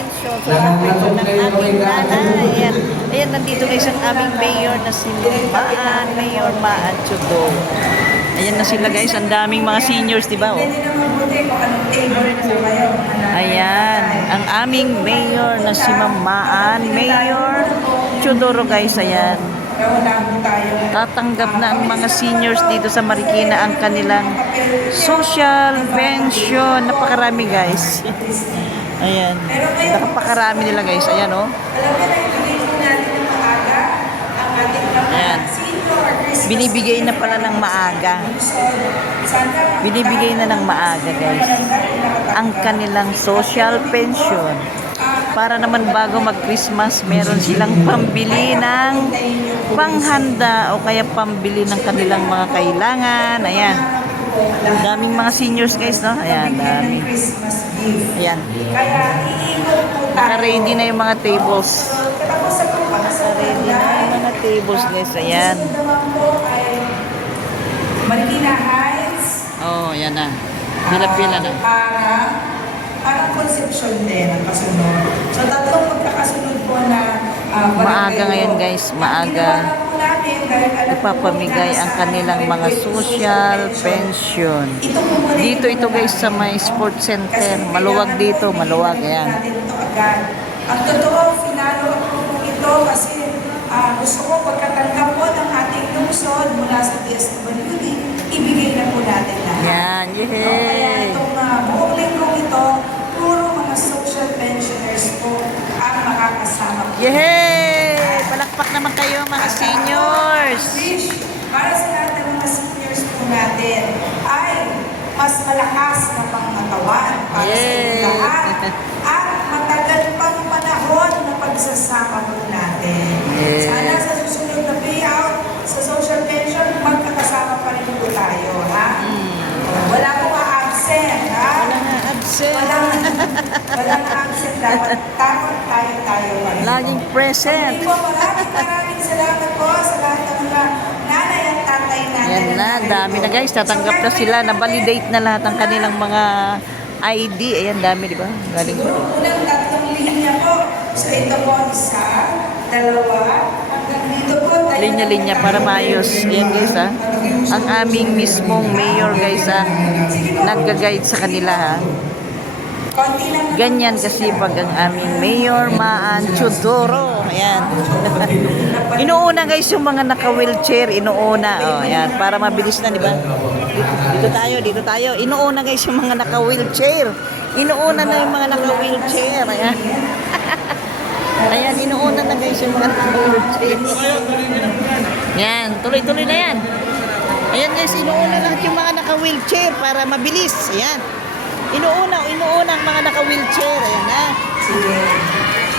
pension, social pension ng aming nanay. Ayan, ayan, nandito guys ang aming mayor na si Mayor Maan Chudo. Ayan na sila guys, ang daming mga seniors, di ba? Oh? Ayan, ang aming mayor na si Maan, Mayor Chudoro guys, ayan. Tatanggap na ang mga seniors dito sa Marikina ang kanilang social pension. Napakarami guys. Ayan, napakarami nila guys, ayan oh. Ayan. Binibigay na pala ng maaga. Binibigay na ng maaga guys ang kanilang social pension. Para naman bago mag-Christmas, meron silang pambili ng panghanda o kaya pambili ng kanilang mga kailangan. Ayan. Daming mga seniors guys, no? Ayan, dami. Ayan. Naka-ready na yung mga tables. Naka-ready na yung mga tables guys. Ayan. Marikina Heights. Oh, ayan na. Pila-pila na. Parang conception din ang kasunod. So, tatlong magkakasunod po na maaga ngayon guys, maaga ipapamigay ang kanilang mga social pension. Dito ito guys sa may sports center. Maluwag dito, maluwag. Ayan. Ang totoo, finalo ako po ito kasi gusto ko pagkatanggap po ng ating lungsod mula sa DSWD, ibigay na po natin lahat. Yan, yehey! Kaya itong buong linggong ito, puro mga social pensioners po ang makakasama po. Yehey! Palakpak naman kayo mga seniors! Para sa lahat ng mga seniors po natin ay mas malakas na pangatawan para sa inyong lahat at matagal pang panahon na pagsasama po natin. Sana sa susunod na payout sa social pension, magkakasama pa rin po tayo, ha? Wala pong absent, ha? Walang absent. Walang absent. Dapat takot tayo pa rin. Laging present. Hindi po, maraming salamat po sa lahat ng mga nanay at tatay natin. Yan na, dami na guys. Tatanggap na sila. Na-validate na lahat ng kanilang mga ID. Ayan, dami, di ba? Galing pa rin. Unang tatlong linya po. So, ito po, isa, dalawa, hanggang dito po. Linya-linya para maayos. Ayan guys, ha? Ang aming mismong mayor guys, ha? Nag-guide sa kanila, ha? Ganyan kasi pag ang aming Mayor Maan Chudoro. Ayan. Inuuna guys yung mga naka-wheelchair. Inuuna. Oh, ayan. Para mabilis na, di ba? Dito tayo. Inuuna guys yung mga naka-wheelchair. Inuuna na yung mga naka-wheelchair. Ayan. Ayan, inuuna na guys yung mga naka-wheelchair. Yan. Tuloy-tuloy na yan. Ayan guys, inuuna lahat yung mga naka-wheelchair para mabilis. Ayan. Inuuna ang mga naka-wheelchair. Ayan na.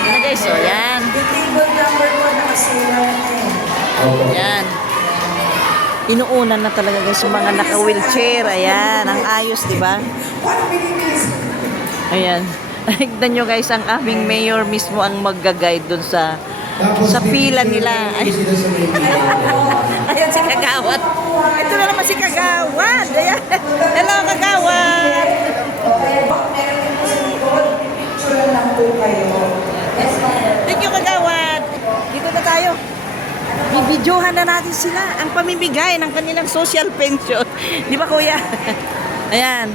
Ayan na guys, so yan. Yung table number po nakasulat na Ayan. Inuuna na talaga guys yung mga naka-wheelchair. Ayan, ang ayos, di ba? Ayan. Tignan nyo guys, ang aming mayor mismo ang mag-guide dun sa pila nila. Ayan si Kagawad. Ito na naman si Kagawad. Ayan. Hello, Kagawad. Thank you, Kagawad. Dito na tayo. Bibidyohan na natin sila ang pamimigay ng kanilang social pension. Di ba, kuya? Ayan.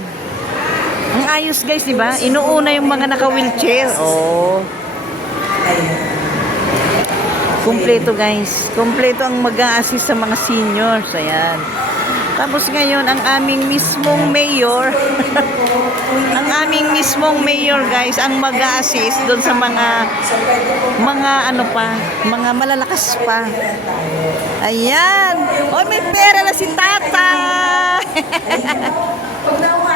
Ang ayos guys, di ba? Inuuna yung mga naka-wheelchair. Oh. Kumpleto guys. Kumpleto ang mag-a-assist sa mga seniors. Ayan. Tapos ngayon, ang aming mismong mayor, guys, ang mag-a-assist doon sa mga ano pa, mga malalakas pa. Ayan. Oh, may pera na si Tata.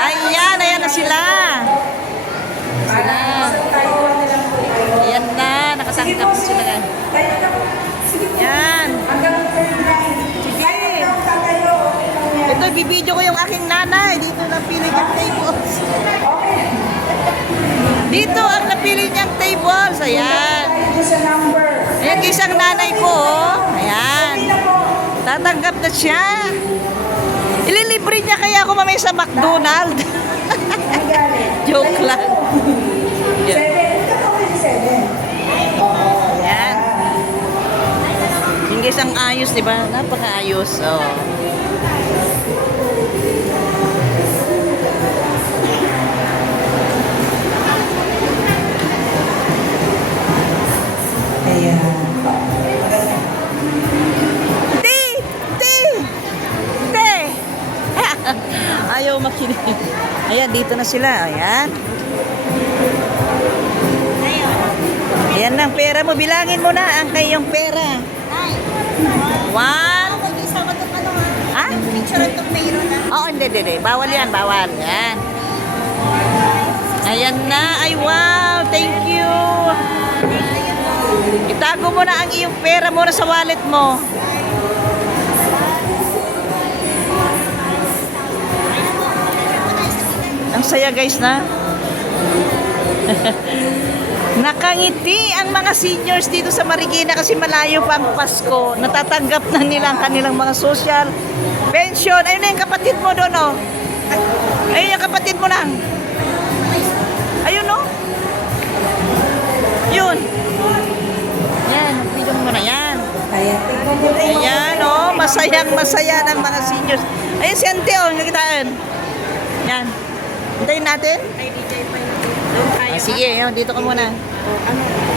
Ayan na sila. Ayan na, nakatangkap na sila. Ayan. Ito, bibidyo ko yung aking nanay. Dito napili niyang tables. Dito ang napili niyang tables. Ayan. Ayan guys ang nanay ko. Ayan. Tatanggap na siya. Ililibre niya kaya ako mamaya sa McDonald's. Joke lang. Yeah. Napakaayos, di ba? Napakaayos. Oh. Ayan. Te! Te! Te! Ayaw makinig. Ayan, dito na sila. Ayan. Ayan ang pera mo. Bilangin mo na ang kayong pera. One. Ha? Oo, hindi. Bawal yan, bawal. Ayan. Ayan na. Ay, wow. Thank you. Itago mo na ang iyong pera mo na sa wallet mo. Ang saya guys na. Nakangiti ang mga seniors dito sa Marikina kasi malayo pa ang Pasko. Natatanggap na nila ang kanilang mga social pension. Ayun na yung kapatid mo doon, oh. Ayun yung kapatid mo lang. Ayun, oh. Yun. Yan, video mo na yan. Ayan. Tingnan mo tayo. Ayan, oh. Masayang-masaya ng mga seniors. Ayun si Ante, oh. Nakitaan. Yan. Hintayin natin. Sige, yun, dito ka muna.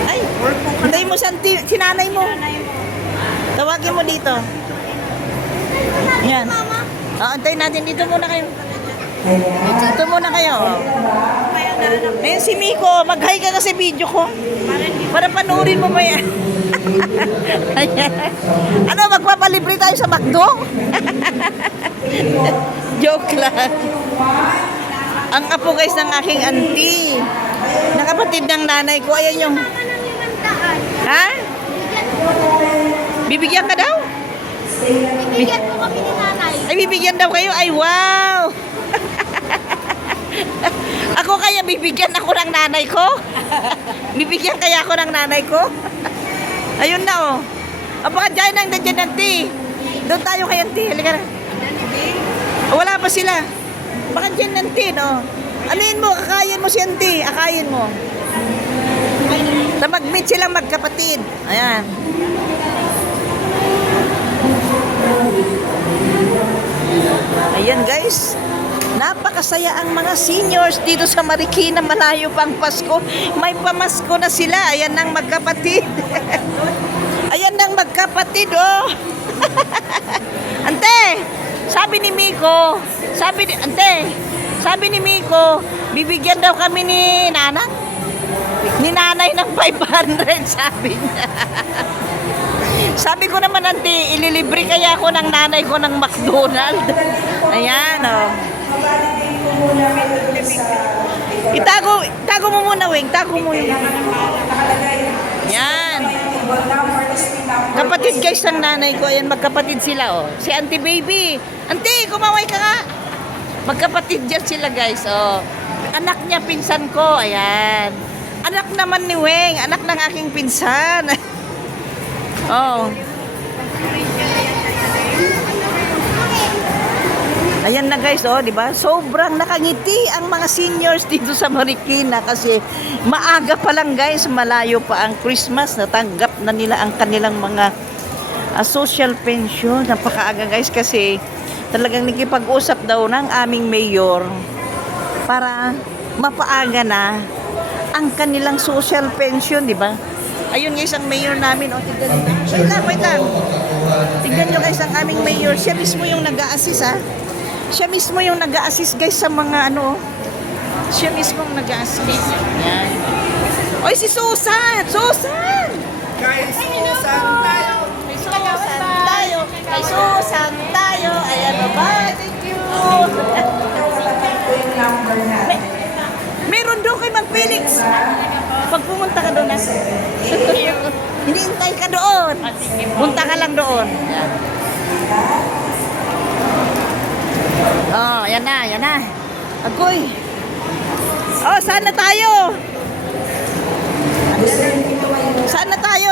Ay, hintayin mo si nanay mo. Tawagin mo dito. Yan. Hintayin natin. Dito muna kayo. Ayan. Dito muna kayo. Ayun si Miko. Mag-hi ka kasi video ko. Para panoorin mo maya. Ayan. Ano, magpapalibre tayo sa McDo? Joke lang. Ang apo guys ng aking auntie. Nakapatid ng nanay ko. Ayan yung... Ha? Bibigyan ka daw? Bibigyan po kami ni nanay. Ay, bibigyan daw kayo? Ay, wow! Ako kaya bibigyan ako ng nanay ko? Bibigyan kaya ako ng nanay ko? Ayun na, oh. Baka dyan ang dyan auntie. Doon tayo kay auntie. Halika na. Wala pa sila. Baka dyan auntie, no? Alin mo, kakayin mo si auntie. Akayin mo. Na mag-meet silang magkapatid. Ayan. Ayan guys. Napakasaya ang mga seniors dito sa Marikina. Malayo pang Pasko. May pamasko na sila. Ayan ang magkapatid. Ayan ang magkapatid, oh. Ante, sabi ni Miko, sabi ni Miko, bibigyan daw kami ni nanay ng 500, sabi niya. Sabi ko naman, auntie, ililibre kaya ako ng nanay ko ng McDonald's. Ayan, oh. Itago mo muna, Wing. Tago mo yun. Yan. Kapatid guys ng nanay ko. Ayan, magkapatid sila, oh. Si Auntie Baby. Auntie, kumaway ka nga. Magkapatid dyan sila, guys, oh. Anak niya, pinsan ko. Ayan. Anak naman ni Weng. Anak ng aking pinsan. Oh. Ayan na guys, oh, di ba? Sobrang nakangiti ang mga seniors dito sa Marikina kasi maaga pa lang guys, malayo pa ang Christmas, natanggap na nila ang kanilang mga social pension. Napakaaga guys kasi talagang nakipag-usap daw ng aming mayor para mapaaga na ang kanilang social pension, di ba? Ayun guys, ang mayor namin, oh, tignan nyo. Wait lang. Tignan nyo guys, ang aming mayor, siya mismo yung nag-a-assist, ha? Siya mismo yung nag-a-assist guys sa mga ano. Siya mismo yung nag-a-assist. Yan. Oy, si Susan! Susan! Kay Susan tayo. Kay Susan tayo. Kay Susan tayo. Ayan, bye-bye. Thank you. Meron doon kay Mag-Felix. Pag pumunta ka doon, hindi hintay ka doon. Punta ka lang doon. Yan. Oh, yan na. Agoy. Oh, saan na tayo? Saan na tayo?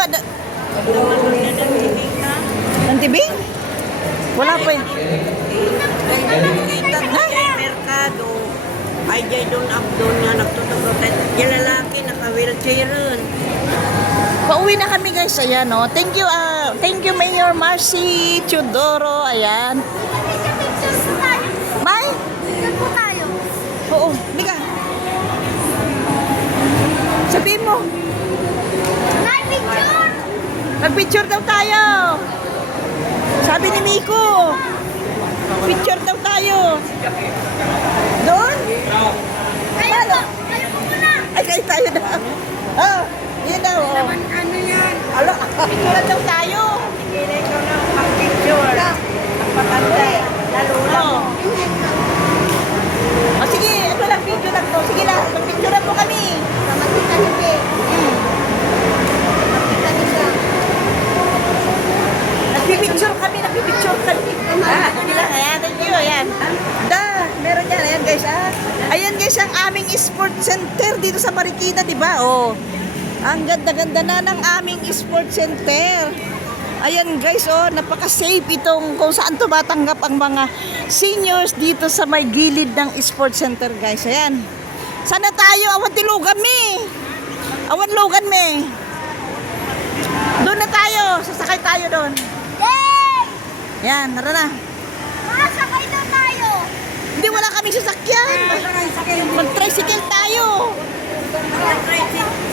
Ang tibing? Wala pa yun. Nakikita ko kay Mercado. Ay, jay doon Abdon nga nagtutugod. Yung lalaki naka-wheelchair rin. Pauwi na kami guys. Ayan oh. Thank you Mayor Marcy Teodoro. Ayan. Picture po tayo. May? Picture po tayo. Oo. Liga. Sabihin mo. Nay, picture! Mag-picture daw tayo. Sabi ni Miko. Picture daw tayo. Doon? Kayo po! Kayo po muna! Ay, kayo tayo na. Oh, yun daw. Oh. Ano yan? Alo, picture daw tayo. Hindi ko na mag-picture. Patanda. Lalo na. Oh. Oh, sige, ito lang, video lang to. Sige lang, mag-picture po kami. Mamatita ni Pe. Mamatita ni siya. Nagpipicture kami. Hindi lang, ayan, thank you, ayan. Meron yan, ayan guys, Ayan guys, ang aming sports center dito sa Marikina, di ba? Oh, ang ganda-ganda na ng aming sports center. Ayan guys, napaka-safe itong kung saan tumatanggap ang mga seniors dito sa may gilid ng sports center guys. Ayan. Sana tayo, awan tilugan me. Awan lugan me. Doon na tayo, sasakay tayo doon. Yay! Yan, tara na. Makasakay na tayo! Hindi, wala kaming sasakyan. Mag-tricycle tayo.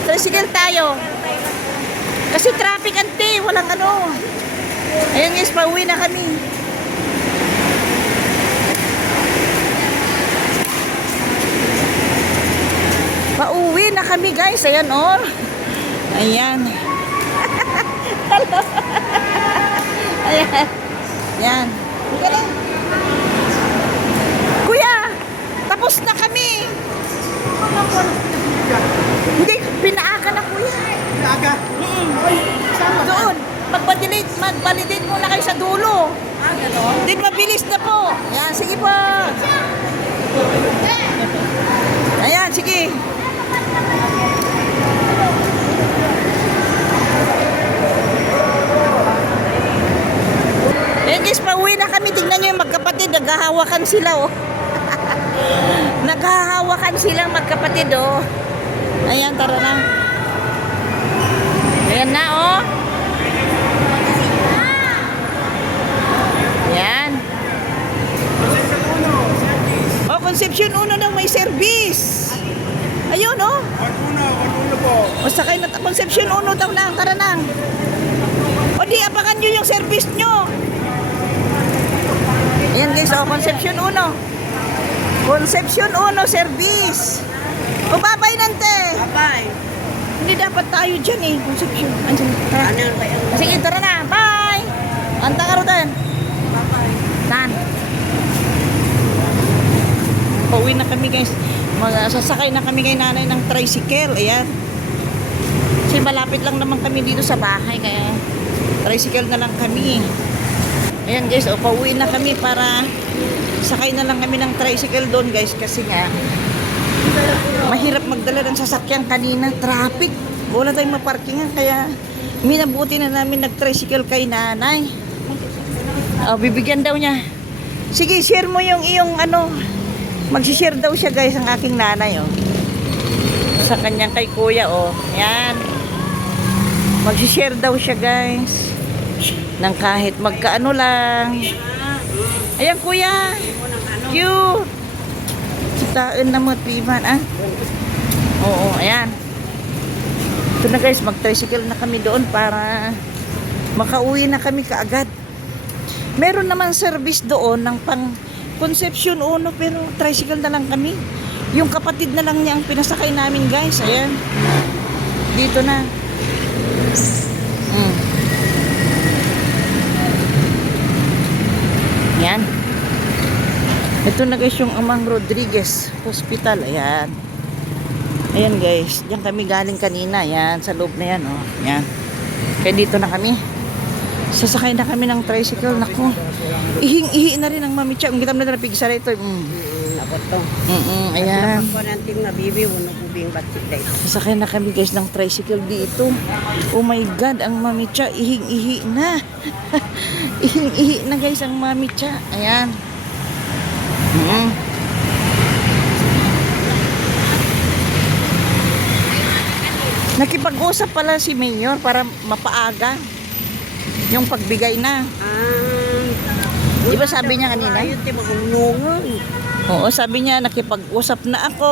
Tricycle tayo. Kasi traffic ante, walang ano. Ayan guys, pauwi na kami. Pauwi na kami guys, ayan oh. Ayan. Ayan. Yan. Kuya, tapos na kami. Hindi, pinaaga na kuya. Aga. Doon, mag-validate muna kayo sa dulo. Hindi, mabilis na po. Yan, sige po. Ayan, sige. Ayan guys, pauwi na kami. Tingnan nyo yung magkapatid. Naghahawakan sila, oh. Naghahawakan silang magkapatid, oh. Ayan, tara na. Ayan na, oh. Ayan. Oh, Concepcion 1 daw may service. Ayun, oh. Wag muna po. O, sakay na. Concepcion 1 daw lang. Tara na. O, di, abangan nyo yung service nyo. Ayan, guys, oh, Concepcion 1. Concepcion 1 service. O, babay nante. Bye. Hindi dapat tayo dyan eh. Concepcion. Andyan. Tara. Ano ba yan? Sige, tara na. Bye! Anta ka rodan. Bye-bye. Tan. Pauwi na kami guys. Sasakay na kami kay nanay ng tricycle. Ayan. Kasi malapit lang naman kami dito sa bahay. Kaya tricycle na lang kami. Ayan guys. O, pauwi na kami para sakay na lang kami ng tricycle doon guys. Kasi nga mahirap magdala ng sasakyan kanina. Traffic. Wala tayong maparkingan. Kaya minabuti na namin nag-tricycle kay nanay. Bibigyan daw niya. Sige, share mo yung iyong ano. Mag-share daw siya guys ang aking nanay, oh. Sa kanyang kay kuya, oh. Yan. Mag-share daw siya guys. Nang kahit magkaano lang. Ayan kuya. Cute. Kitaan na mo, Piman, ah. Oo, ayan. Ito na guys, mag-tricycle na kami doon para makauwi na kami kaagad. Meron naman service doon ng pang Concepcion 1 pero tricycle na lang kami. Yung kapatid na lang niya ang pinasakay namin guys. Ayan. Dito na. Yan. Ito na guys yung Amang Rodriguez Hospital. Ayan. Ayan guys. Diyan kami galing kanina. Ayan. Sa loob na yan. Oh. Ayan. Kaya dito na kami. Sasakay na kami ng tricycle. Naku. Ihing-ihi na rin ang mami Cha. Ang gitam na napigsa ito. Ako to. Ayan. Ako nanting nabibi, uno kubing batik dahil. Sasakay na kami guys ng tricycle dito. Oh my God. Ang mami Cha. Ihing-ihi na. Ihing-ihi na guys ang mami Cha. Ayan. Nakipag-usap pala si Mayor para mapaaga yung pagbigay na. Di ba sabi niya kanina? Oo, sabi niya nakipag-usap na ako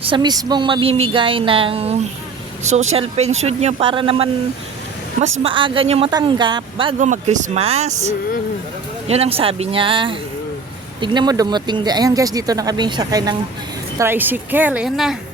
sa mismong mamimigay ng social pension nyo para naman mas maaga nyo matanggap bago mag-Christmas. Yun ang sabi niya. Tignan mo, dumating din. Ayan guys, dito na kami sakay ng tricycle. Ayan na.